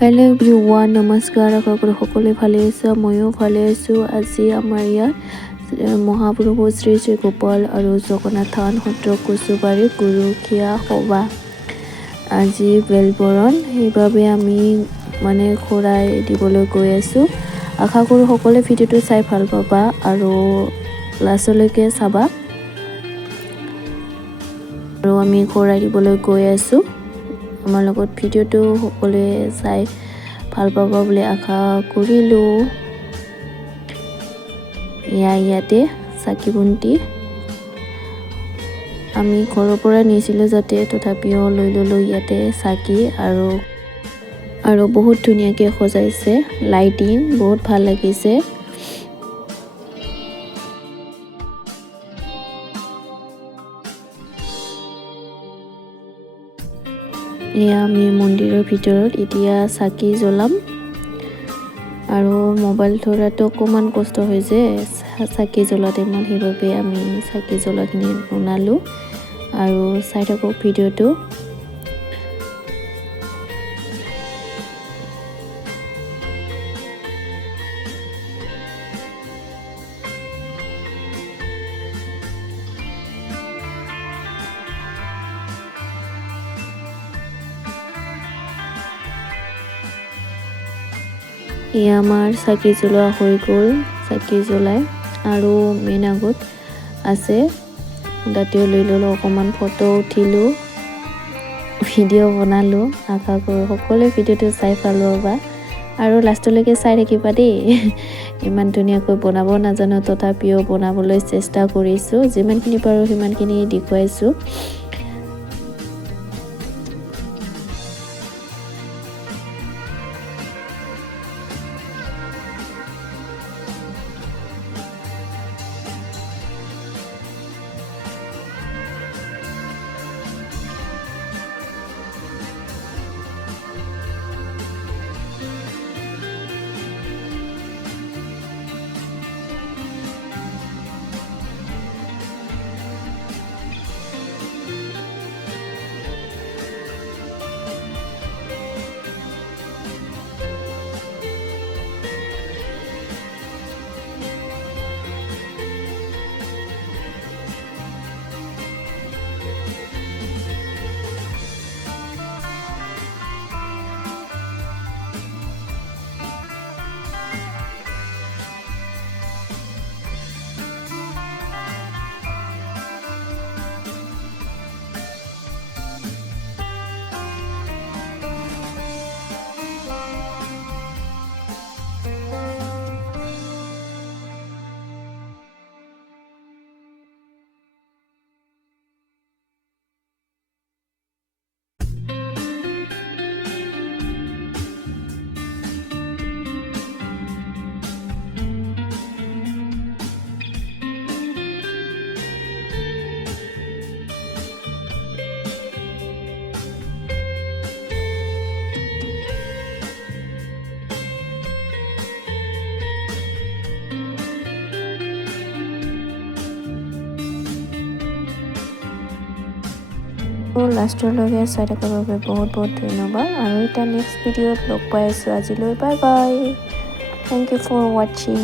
Hello' everyone, নমস্কাৰ। আশা কৰোঁ সকলোৱে ভালে আছে, ময়ো ভালে আছোঁ। আজি আমাৰ ইয়াত মহাপ্ৰভু শ্ৰী শ্ৰী গোপাল আৰু জগন্নাথ থান সত্ৰ কচুবাৰী গৰখীয়া সভা আজি বেলবৰণ, সেইবাবে আমি শৰাই দিবলৈ গৈ আছোঁ। আশা কৰোঁ সকলোৱে ভিডিঅ'টো চাই ভাল পাবা আৰু লাষ্টলৈকে চাবা। আৰু আমি শৰাই দিবলৈ গৈ আছোঁ। আমাৰ লগত ভিডিঅ'টো সকলোৱে চাই ভাল পাবা বুলি আশা কৰিলোঁ। ইয়াতে চাকি বন্তি আমি ঘৰৰ পৰা নিছিলোঁ যাতে, তথাপিও লৈ ল'লোঁ ইয়াতে চাকি আৰু বহুত ধুনীয়াকৈ সজাইছে, লাইটিং বহুত ভাল লাগিছে। এয়া আমি মন্দিৰৰ ভিতৰত এতিয়া চাকি জ্বলাম আৰু মোবাইল ধৰাটো অকণমান কষ্ট হৈছে চাকি জ্বলাতে ইমান, সেইবাবে আমি চাকি জ্বলাখিনি বনালোঁ আৰু চাই থাকক ভিডিঅ'টো। এয়া আমাৰ চাকি জ্বলোৱা হৈ গ'ল। চাকি জ্বলাই আৰু মেইন আগত আছে, তাতেও লৈ ল'লোঁ, অকণমান ফটো উঠিলোঁ, ভিডিঅ' বনালোঁ। আশা কৰোঁ সকলোৱে ভিডিঅ'টো চাই ভাল পাবা আৰু লাষ্টলৈকে চাই থাকিবা দেই। ইমান ধুনীয়াকৈ বনাব নাজানো, তথাপিও বনাবলৈ চেষ্টা কৰিছোঁ, যিমানখিনি পাৰোঁ সিমানখিনি দেখুৱাইছোঁ। লাষ্টলৈকে চাই থকাৰ বাবে বহুত বহুত ধন্যবাদ আৰু এটা নেক্সট ভিডিঅ'ত লগ পাই আছোঁ। আজিলৈ bye bye, thank you for ৱাচিং।